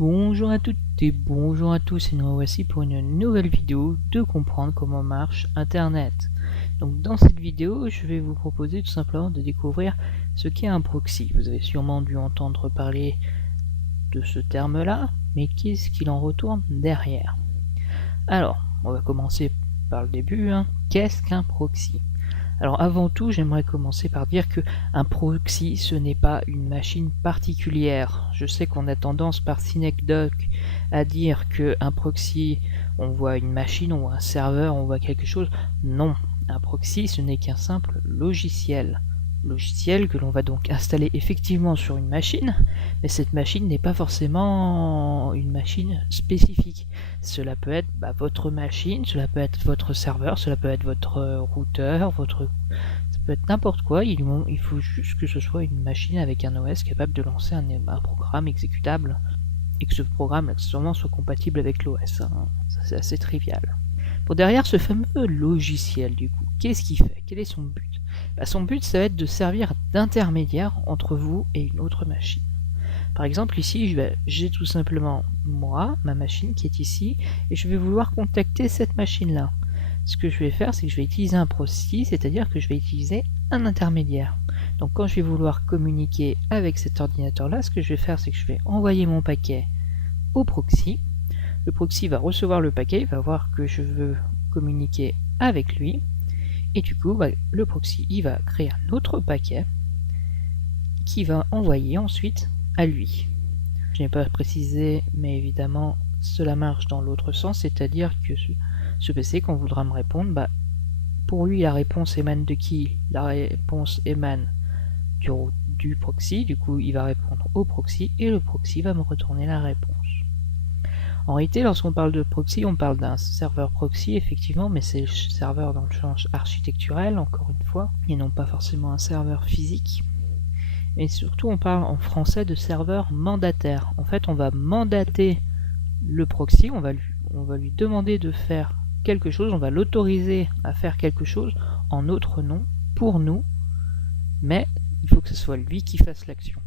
Bonjour à toutes et bonjour à tous, et nous voici pour une nouvelle vidéo de comprendre comment marche Internet. Donc dans cette vidéo, je vais vous proposer tout simplement de découvrir ce qu'est un proxy. Vous avez sûrement dû entendre parler de ce terme-là, mais qu'est-ce qu'il en retourne derrière? Alors, on va commencer par le début. Qu'est-ce qu'un proxy? Alors avant tout, j'aimerais commencer par dire que un proxy, ce n'est pas une machine particulière. Je sais qu'on a tendance par synecdoche à dire qu'un proxy, on voit une machine, on voit un serveur, on voit quelque chose. Non, un proxy, ce n'est qu'un simple logiciel. Logiciel que l'on va donc installer effectivement sur une machine, mais cette machine n'est pas forcément une machine spécifique. Cela peut être votre machine, cela peut être votre serveur, cela peut être votre routeur, ça peut être n'importe quoi. Il faut juste que ce soit une machine avec un OS capable de lancer un programme exécutable et que ce programme accessoirement soit compatible avec l'OS. Ça c'est assez trivial. Pour derrière ce fameux logiciel, du coup, qu'est-ce qu'il fait? Quel est son but? Son but, ça va être de servir d'intermédiaire entre vous et une autre machine. Par exemple, ici, j'ai tout simplement ma machine qui est ici, et je vais vouloir contacter cette machine-là. Ce que je vais faire, c'est que je vais utiliser un proxy, c'est-à-dire que je vais utiliser un intermédiaire. Donc quand je vais vouloir communiquer avec cet ordinateur-là, ce que je vais faire, c'est que je vais envoyer mon paquet au proxy. Le proxy va recevoir le paquet, il va voir que je veux communiquer avec lui, et du coup, le proxy, il va créer un autre paquet qui va envoyer ensuite à lui. Je n'ai pas précisé, mais évidemment, cela marche dans l'autre sens, c'est-à-dire que ce PC, quand voudra me répondre, pour lui, la réponse émane de qui? La réponse émane du proxy, du coup, il va répondre au proxy, et le proxy va me retourner la réponse. En réalité, lorsqu'on parle de proxy, on parle d'un serveur proxy, effectivement, mais c'est le serveur dans le sens architecturel, encore une fois, et non pas forcément un serveur physique. Et surtout, on parle en français de serveur mandataire. En fait, on va mandater le proxy, on va lui demander de faire quelque chose, on va l'autoriser à faire quelque chose en notre nom, pour nous, mais il faut que ce soit lui qui fasse l'action.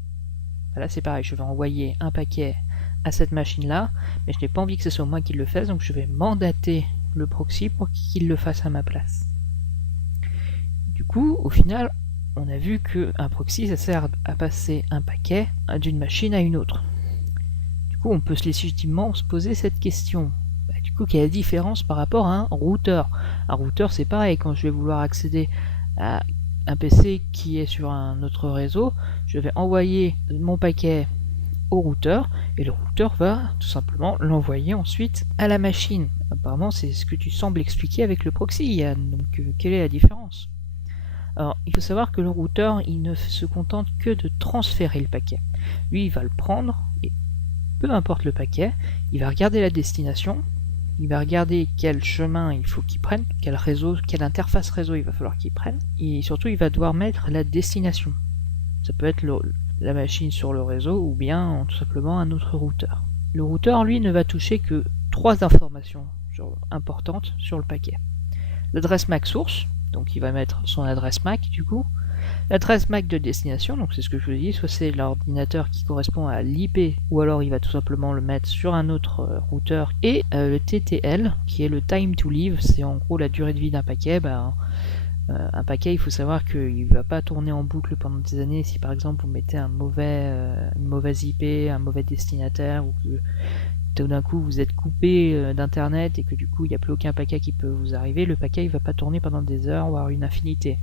Là, c'est pareil, je vais envoyer un paquet à cette machine-là, mais je n'ai pas envie que ce soit moi qui le fasse, donc je vais mandater le proxy pour qu'il le fasse à ma place. Du coup, au final, on a vu qu'un proxy, ça sert à passer un paquet d'une machine à une autre. Du coup, on peut légitimement se poser cette question. Du coup, quelle est la différence par rapport à un routeur? Un routeur, c'est pareil, quand je vais vouloir accéder à un PC qui est sur un autre réseau, je vais envoyer mon paquet au routeur, et le routeur va tout simplement l'envoyer ensuite à la machine. Apparemment, c'est ce que tu sembles expliquer avec le proxy, Yann. Donc, quelle est la différence? Alors, il faut savoir que le routeur, il ne se contente que de transférer le paquet. Lui, il va le prendre, et peu importe le paquet, il va regarder la destination, il va regarder quel chemin il faut qu'il prenne, quelle interface réseau il va falloir qu'il prenne, et surtout, il va devoir mettre la destination. Ça peut être la machine sur le réseau, ou bien tout simplement un autre routeur. Le routeur, lui, ne va toucher que 3 informations importantes sur le paquet. L'adresse MAC source, donc il va mettre son adresse MAC du coup. L'adresse MAC de destination, donc c'est ce que je vous dis, soit c'est l'ordinateur qui correspond à l'IP, ou alors il va tout simplement le mettre sur un autre routeur. Et le TTL, qui est le time to live, c'est en gros la durée de vie d'un paquet. Un paquet, il faut savoir qu'il ne va pas tourner en boucle pendant des années. Si par exemple vous mettez une mauvaise IP, un mauvais destinataire, ou que tout d'un coup vous êtes coupé d'internet et que du coup il n'y a plus aucun paquet qui peut vous arriver, le paquet il va pas tourner pendant des heures, voire une infinité.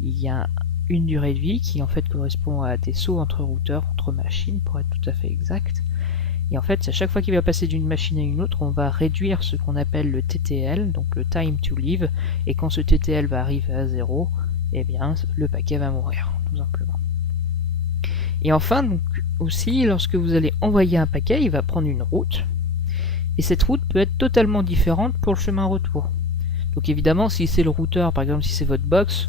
Il y a une durée de vie qui en fait correspond à des sauts entre routeurs, entre machines pour être tout à fait exact. Et en fait, à chaque fois qu'il va passer d'une machine à une autre, on va réduire ce qu'on appelle le TTL, donc le time to live, et quand ce TTL va arriver à 0, eh bien, le paquet va mourir, tout simplement. Et enfin, donc, aussi, lorsque vous allez envoyer un paquet, il va prendre une route, et cette route peut être totalement différente pour le chemin retour. Donc évidemment, si c'est le routeur, par exemple, si c'est votre box,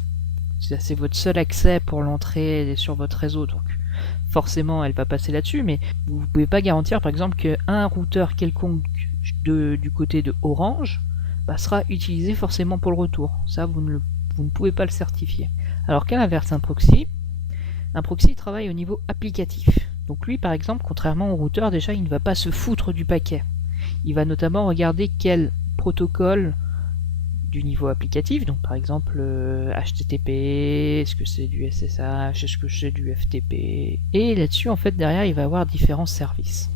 c'est votre seul accès pour l'entrée sur votre réseau, donc forcément elle va passer là-dessus, mais vous ne pouvez pas garantir par exemple qu'un routeur quelconque du côté de Orange sera utilisé forcément pour le retour. Ça, vous ne pouvez pas le certifier. Alors qu'à l'inverse, un proxy travaille au niveau applicatif. Donc lui par exemple, contrairement au routeur, déjà il ne va pas se foutre du paquet. Il va notamment regarder quel protocole du niveau applicatif, donc par exemple HTTP, est-ce que c'est du SSH, est-ce que c'est du FTP, et là-dessus en fait derrière il va avoir différents services.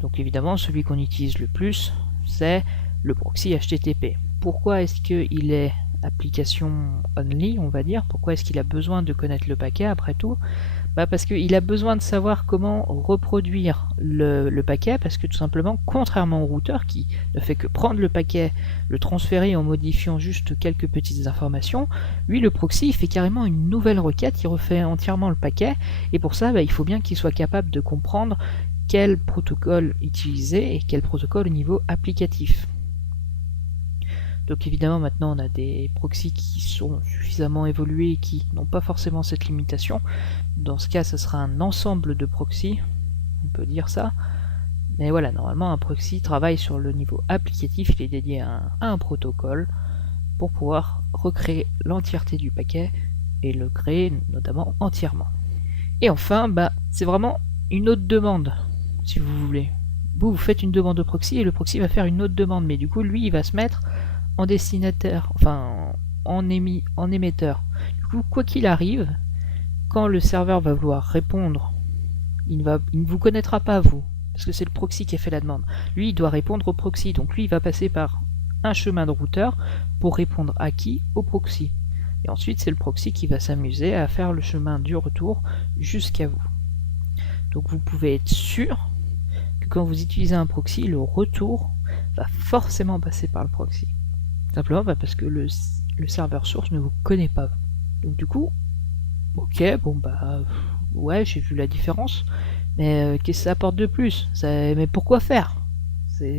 Donc évidemment celui qu'on utilise le plus c'est le proxy HTTP. Pourquoi est-ce qu'il est application only, on va dire? Pourquoi est-ce qu'il a besoin de connaître le paquet après tout? Parce qu'il a besoin de savoir comment reproduire le paquet, parce que tout simplement, contrairement au routeur qui ne fait que prendre le paquet, le transférer en modifiant juste quelques petites informations, lui le proxy il fait carrément une nouvelle requête, il refait entièrement le paquet, et pour ça il faut bien qu'il soit capable de comprendre quel protocole utiliser et quel protocole au niveau applicatif. Donc évidemment maintenant on a des proxys qui sont suffisamment évolués et qui n'ont pas forcément cette limitation. Dans ce cas ce sera un ensemble de proxys, on peut dire ça. Mais voilà, normalement un proxy travaille sur le niveau applicatif, il est dédié à un protocole pour pouvoir recréer l'entièreté du paquet et le créer notamment entièrement. Et enfin, c'est vraiment une autre demande, si vous voulez. Vous faites une demande au proxy et le proxy va faire une autre demande, mais du coup lui il va se mettre en destinataire, enfin en émetteur. Du coup, quoi qu'il arrive, quand le serveur va vouloir répondre, il ne vous connaîtra pas vous, parce que c'est le proxy qui a fait la demande. Lui, il doit répondre au proxy, donc lui, il va passer par un chemin de routeur pour répondre à qui? Au proxy. Et ensuite, c'est le proxy qui va s'amuser à faire le chemin du retour jusqu'à vous. Donc vous pouvez être sûr que quand vous utilisez un proxy, le retour va forcément passer par le proxy. Simplement parce que le serveur source ne vous connaît pas. Donc du coup, ok, bon ouais, j'ai vu la différence, mais qu'est-ce que ça apporte de plus? Mais pourquoi faire?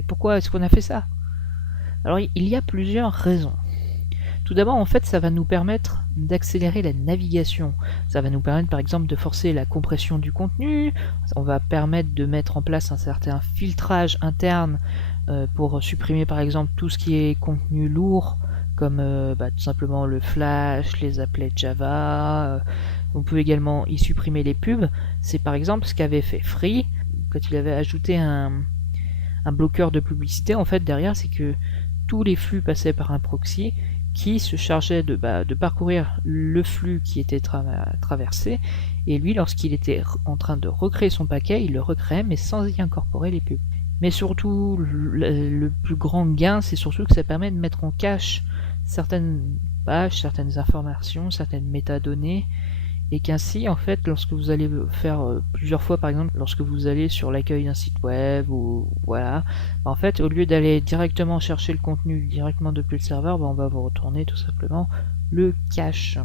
Pourquoi est-ce qu'on a fait ça? Alors il y a plusieurs raisons. Tout d'abord, en fait, ça va nous permettre d'accélérer la navigation. Ça va nous permettre, par exemple, de forcer la compression du contenu. On va permettre de mettre en place un certain filtrage interne pour supprimer, par exemple, tout ce qui est contenu lourd, comme tout simplement le flash, les applets Java. On peut également y supprimer les pubs. C'est par exemple ce qu'avait fait Free quand il avait ajouté un bloqueur de publicité. En fait, derrière, c'est que tous les flux passaient par un proxy qui se chargeait de parcourir le flux qui était traversé, et lui, lorsqu'il était en train de recréer son paquet, il le recréait, mais sans y incorporer les pubs. Mais surtout, le plus grand gain, c'est surtout que ça permet de mettre en cache certaines pages, certaines informations, certaines métadonnées, et qu'ainsi, en fait, lorsque vous allez faire plusieurs fois, par exemple, lorsque vous allez sur l'accueil d'un site web, ou voilà, en fait, au lieu d'aller directement chercher le contenu directement depuis le serveur, on va vous retourner tout simplement le cache,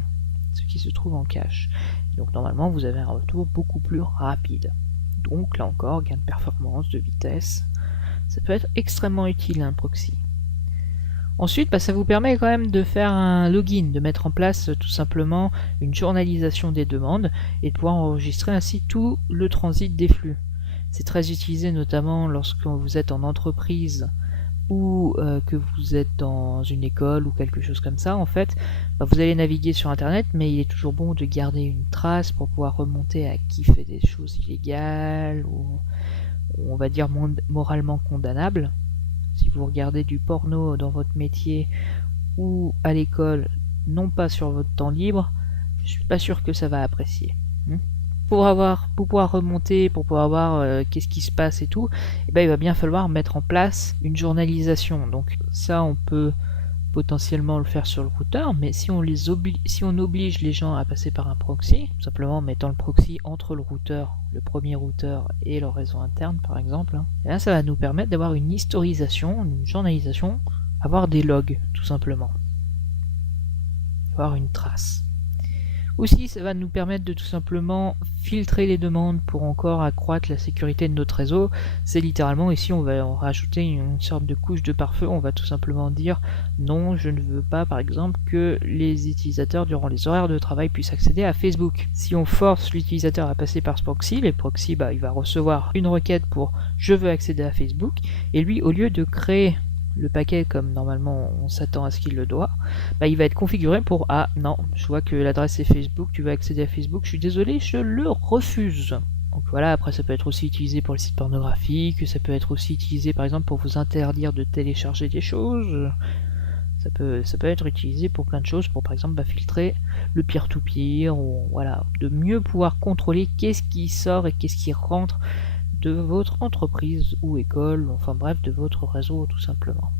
ce qui se trouve en cache. Donc normalement, vous avez un retour beaucoup plus rapide. Donc là encore, gain de performance, de vitesse, ça peut être extrêmement utile un proxy. Ensuite, ça vous permet quand même de faire un login, de mettre en place tout simplement une journalisation des demandes et de pouvoir enregistrer ainsi tout le transit des flux. C'est très utilisé notamment lorsque vous êtes en entreprise ou que vous êtes dans une école ou quelque chose comme ça. En fait, vous allez naviguer sur internet, mais il est toujours bon de garder une trace pour pouvoir remonter à qui fait des choses illégales ou on va dire moralement condamnables. Si vous regardez du porno dans votre métier ou à l'école, non pas sur votre temps libre, je suis pas sûr que ça va apprécier. Pour pouvoir remonter, pour pouvoir voir qu'est-ce qui se passe et tout, il va bien falloir mettre en place une journalisation. Donc ça, on peut potentiellement le faire sur le routeur, mais si on oblige les gens à passer par un proxy, tout simplement en mettant le proxy entre le routeur, le premier routeur et leur réseau interne par exemple, et là ça va nous permettre d'avoir une historisation, une journalisation, avoir des logs tout simplement, avoir une trace. Aussi, ça va nous permettre de tout simplement filtrer les demandes pour encore accroître la sécurité de notre réseau. C'est littéralement, ici on va en rajouter une sorte de couche de pare-feu, on va tout simplement dire non, je ne veux pas par exemple que les utilisateurs durant les horaires de travail puissent accéder à Facebook. Si on force l'utilisateur à passer par ce proxy, le proxy il va recevoir une requête pour je veux accéder à Facebook, et lui au lieu de créer le paquet comme normalement on s'attend à ce qu'il le doit, il va être configuré pour ah non, je vois que l'adresse est Facebook, tu veux accéder à Facebook, je suis désolé, je le refuse. Donc voilà, après ça peut être aussi utilisé pour les sites pornographiques, ça peut être aussi utilisé par exemple pour vous interdire de télécharger des choses. Ça peut être utilisé pour plein de choses, pour par exemple filtrer le peer-to-peer, ou voilà, de mieux pouvoir contrôler qu'est-ce qui sort et qu'est-ce qui rentre de votre entreprise ou école, enfin bref, de votre réseau tout simplement.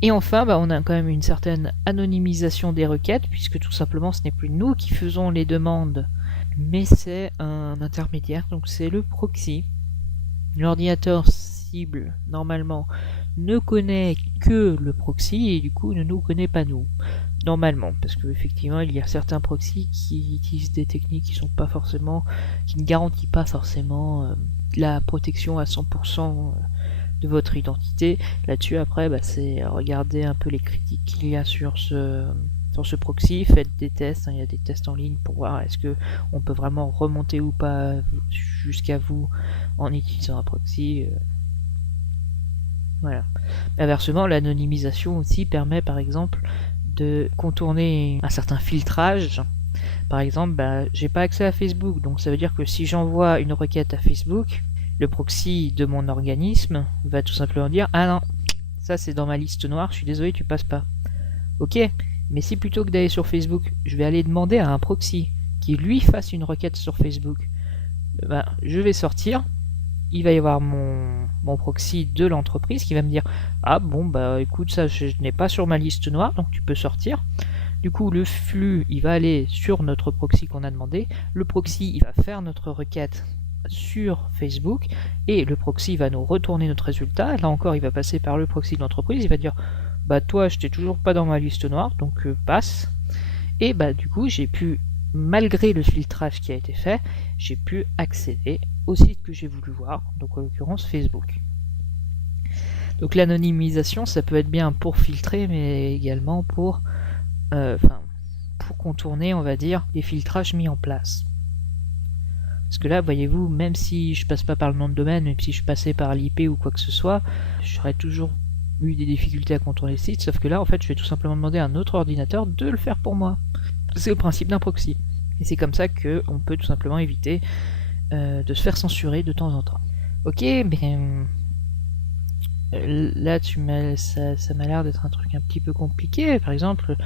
Et enfin, on a quand même une certaine anonymisation des requêtes, puisque tout simplement ce n'est plus nous qui faisons les demandes, mais c'est un intermédiaire, donc c'est le proxy. L'ordinateur cible, normalement, ne connaît que le proxy et du coup ne nous connaît pas nous. Normalement, parce qu'effectivement il y a certains proxys qui utilisent des techniques qui sont pas forcément, qui ne garantissent pas forcément la protection à 100% de votre identité. Là-dessus après c'est regarder un peu les critiques qu'il y a sur ce proxy, faites des tests, il y a des tests en ligne pour voir est-ce que on peut vraiment remonter ou pas jusqu'à vous en utilisant un proxy. Voilà. Inversement, l'anonymisation aussi permet par exemple de contourner un certain filtrage. Par exemple, j'ai pas accès à Facebook, donc ça veut dire que si j'envoie une requête à Facebook, le proxy de mon organisme va tout simplement dire « Ah non, ça c'est dans ma liste noire, je suis désolé, tu passes pas. » Ok, mais si plutôt que d'aller sur Facebook, je vais aller demander à un proxy qui lui fasse une requête sur Facebook, je vais sortir, il va y avoir mon proxy de l'entreprise qui va me dire « Ah bon, écoute, ça je n'ai pas sur ma liste noire, donc tu peux sortir. » Du coup, le flux, il va aller sur notre proxy qu'on a demandé. Le proxy, il va faire notre requête sur Facebook et le proxy va nous retourner notre résultat. Là encore, il va passer par le proxy de l'entreprise. Il va dire toi, je t'ai toujours pas dans ma liste noire, donc passe. Et du coup, j'ai pu, malgré le filtrage qui a été fait, j'ai pu accéder au site que j'ai voulu voir, donc en l'occurrence Facebook. Donc l'anonymisation, ça peut être bien pour filtrer, mais également pour contourner, on va dire, les filtrages mis en place. Parce que là, voyez-vous, même si je passe pas par le nom de domaine, même si je passais par l'IP ou quoi que ce soit, j'aurais toujours eu des difficultés à contourner le site, sauf que là, en fait, je vais tout simplement demander à un autre ordinateur de le faire pour moi. C'est le principe d'un proxy. Et c'est comme ça qu'on peut tout simplement éviter de se faire censurer de temps en temps. Ok, là ça m'a l'air d'être un truc un petit peu compliqué. Par exemple,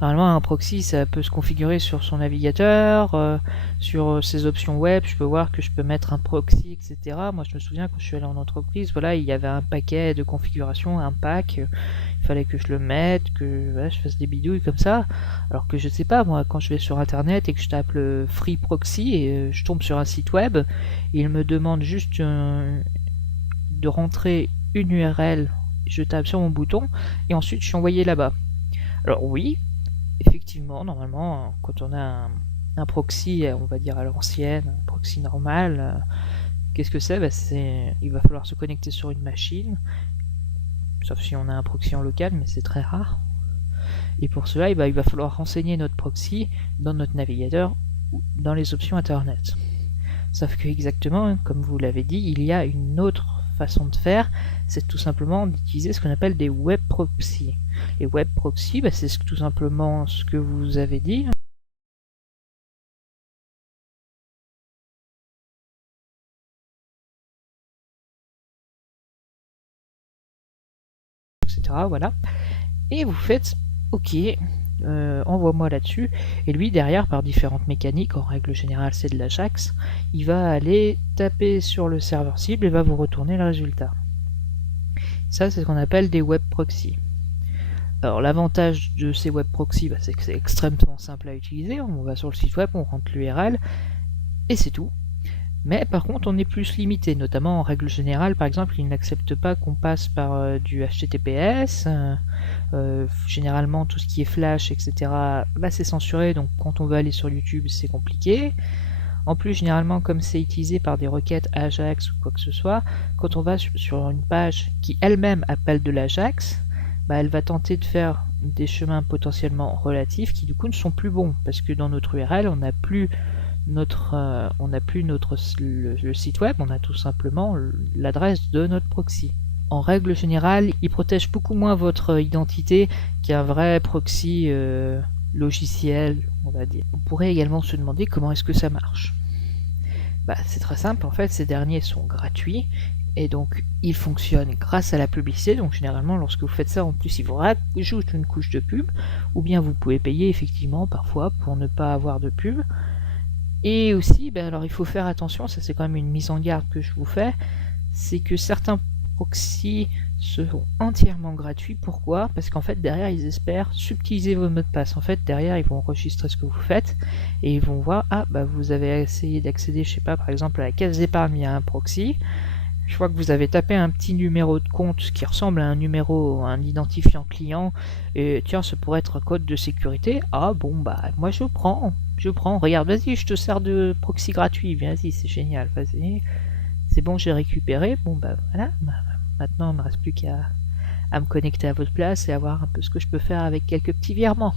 normalement un proxy ça peut se configurer sur son navigateur, sur ses options web, je peux voir que je peux mettre un proxy, etc. Moi je me souviens quand je suis allé en entreprise, voilà, il y avait un paquet de configuration, un pack, il fallait que je le mette, que je fasse des bidouilles comme ça, alors que je sais pas, moi quand je vais sur internet et que je tape le free proxy et je tombe sur un site web, il me demande juste de rentrer une URL, je tape sur mon bouton et ensuite je suis envoyé là-bas. Alors oui, effectivement, normalement, quand on a un proxy, on va dire à l'ancienne, un proxy normal, qu'est-ce que c'est? Il va falloir se connecter sur une machine, sauf si on a un proxy en local, mais c'est très rare. Et pour cela, il va falloir renseigner notre proxy dans notre navigateur ou dans les options internet. Sauf que exactement, comme vous l'avez dit, il y a une autre façon de faire, c'est tout simplement d'utiliser ce qu'on appelle des web proxy. Les web proxy, c'est tout simplement ce que vous avez dit. Etc. Voilà. Et vous faites OK, envoie-moi là-dessus. Et lui, derrière, par différentes mécaniques, en règle générale c'est de l'Ajax, il va aller taper sur le serveur cible et va vous retourner le résultat. Ça, c'est ce qu'on appelle des web proxy. Alors l'avantage de ces web proxy, c'est que c'est extrêmement simple à utiliser. On va sur le site web, on rentre l'URL, et c'est tout. Mais par contre, on est plus limité, notamment en règle générale, par exemple, il n'accepte pas qu'on passe par du HTTPS. Généralement, tout ce qui est flash, etc., c'est censuré, donc quand on veut aller sur YouTube, c'est compliqué. En plus, généralement, comme c'est utilisé par des requêtes Ajax ou quoi que ce soit, quand on va sur une page qui elle-même appelle de l'Ajax, elle va tenter de faire des chemins potentiellement relatifs qui du coup ne sont plus bons, parce que dans notre URL, on n'a plus le site web, on a tout simplement l'adresse de notre proxy. En règle générale, il protège beaucoup moins votre identité qu'un vrai proxy logiciel, on va dire. On pourrait également se demander comment est-ce que ça marche. C'est très simple, en fait, ces derniers sont gratuits, et donc ils fonctionnent grâce à la publicité. Donc généralement, lorsque vous faites ça, en plus, ils vous rajoutent une couche de pub, ou bien vous pouvez payer effectivement parfois pour ne pas avoir de pub. Et aussi, alors il faut faire attention, ça c'est quand même une mise en garde que je vous fais, c'est que certains proxys seront entièrement gratuits. Pourquoi? Parce qu'en fait derrière ils espèrent subtiliser vos mots de passe. En fait derrière ils vont enregistrer ce que vous faites et ils vont voir, vous avez essayé d'accéder, je sais pas, par exemple à la caisse d'épargne via un proxy. Je vois que vous avez tapé un petit numéro de compte qui ressemble à un numéro, un identifiant client, et tiens, ça pourrait être un code de sécurité. Ah bon, moi je prends, regarde, vas-y, je te sers de proxy gratuit, vas-y, c'est génial, vas-y, c'est bon, j'ai récupéré, voilà, maintenant il ne me reste plus qu'à me connecter à votre place et à voir un peu ce que je peux faire avec quelques petits virements.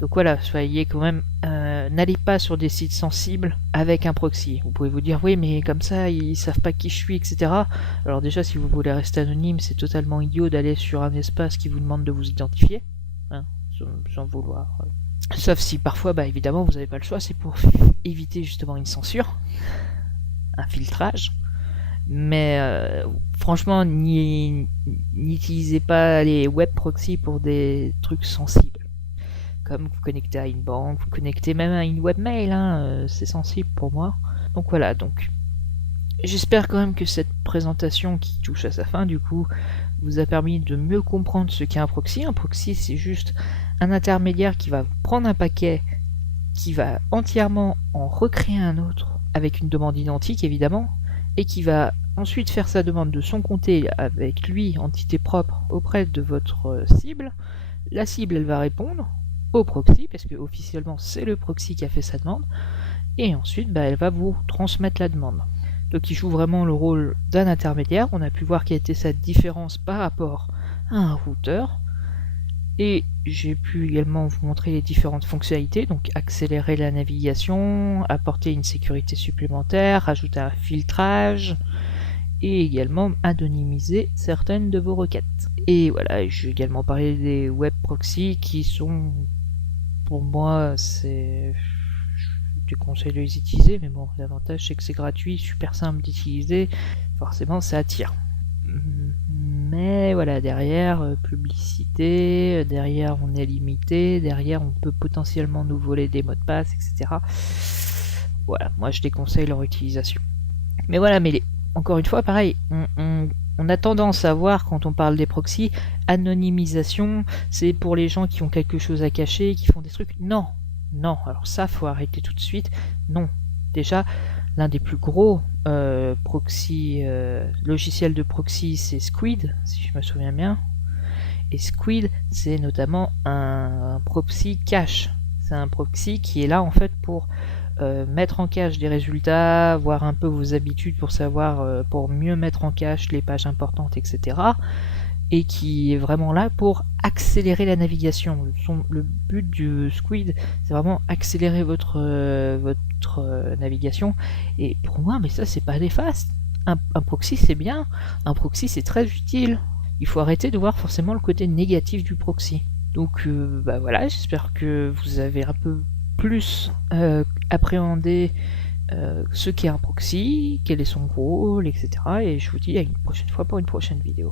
Donc voilà, soyez quand même, n'allez pas sur des sites sensibles avec un proxy. Vous pouvez vous dire, oui, mais comme ça, ils savent pas qui je suis, etc. Alors déjà, si vous voulez rester anonyme, c'est totalement idiot d'aller sur un espace qui vous demande de vous identifier, hein, sans vouloir. Sauf si parfois, évidemment, vous n'avez pas le choix, c'est pour éviter justement une censure, un filtrage. Mais franchement, n'utilisez pas les web proxys pour des trucs sensibles. Comme vous connectez à une banque, vous connectez même à une webmail, c'est sensible pour moi. Donc voilà, j'espère quand même que cette présentation qui touche à sa fin, du coup, vous a permis de mieux comprendre ce qu'est un proxy. Un proxy, c'est juste un intermédiaire qui va prendre un paquet, qui va entièrement en recréer un autre, avec une demande identique évidemment, et qui va ensuite faire sa demande de son côté avec lui, entité propre, auprès de votre cible. La cible, elle va répondre au proxy, parce que officiellement c'est le proxy qui a fait sa demande, et ensuite elle va vous transmettre la demande. Donc il joue vraiment le rôle d'un intermédiaire. On a pu voir quelle était sa différence par rapport à un routeur, et j'ai pu également vous montrer les différentes fonctionnalités, donc accélérer la navigation, apporter une sécurité supplémentaire, rajouter un filtrage, et également anonymiser certaines de vos requêtes. Et voilà, j'ai également parlé des web proxys qui sont, pour moi, je déconseille de les utiliser, mais bon, l'avantage c'est que c'est gratuit, super simple d'utiliser, forcément ça attire. Mais voilà, derrière, publicité, derrière on est limité, derrière on peut potentiellement nous voler des mots de passe, etc. Voilà, moi je déconseille leur utilisation. Mais voilà, encore une fois, pareil, on a tendance à voir, quand on parle des proxys, anonymisation, c'est pour les gens qui ont quelque chose à cacher, qui font des trucs. Non, alors ça, faut arrêter tout de suite. Non, déjà, l'un des plus gros logiciels de proxy, c'est Squid, si je me souviens bien. Et Squid, c'est notamment un proxy cache. C'est un proxy qui est là, en fait, pour mettre en cache des résultats, voir un peu vos habitudes pour savoir, pour mieux mettre en cache les pages importantes, etc. Et qui est vraiment là pour accélérer la navigation. Le but du Squid, c'est vraiment accélérer votre navigation. Et pour moi, mais ça, c'est pas néfaste. Un proxy, c'est bien. Un proxy, c'est très utile. Il faut arrêter de voir forcément le côté négatif du proxy. Donc voilà, j'espère que vous avez un peu plus appréhender ce qu'est un proxy, quel est son rôle, etc. Et je vous dis à une prochaine fois pour une prochaine vidéo.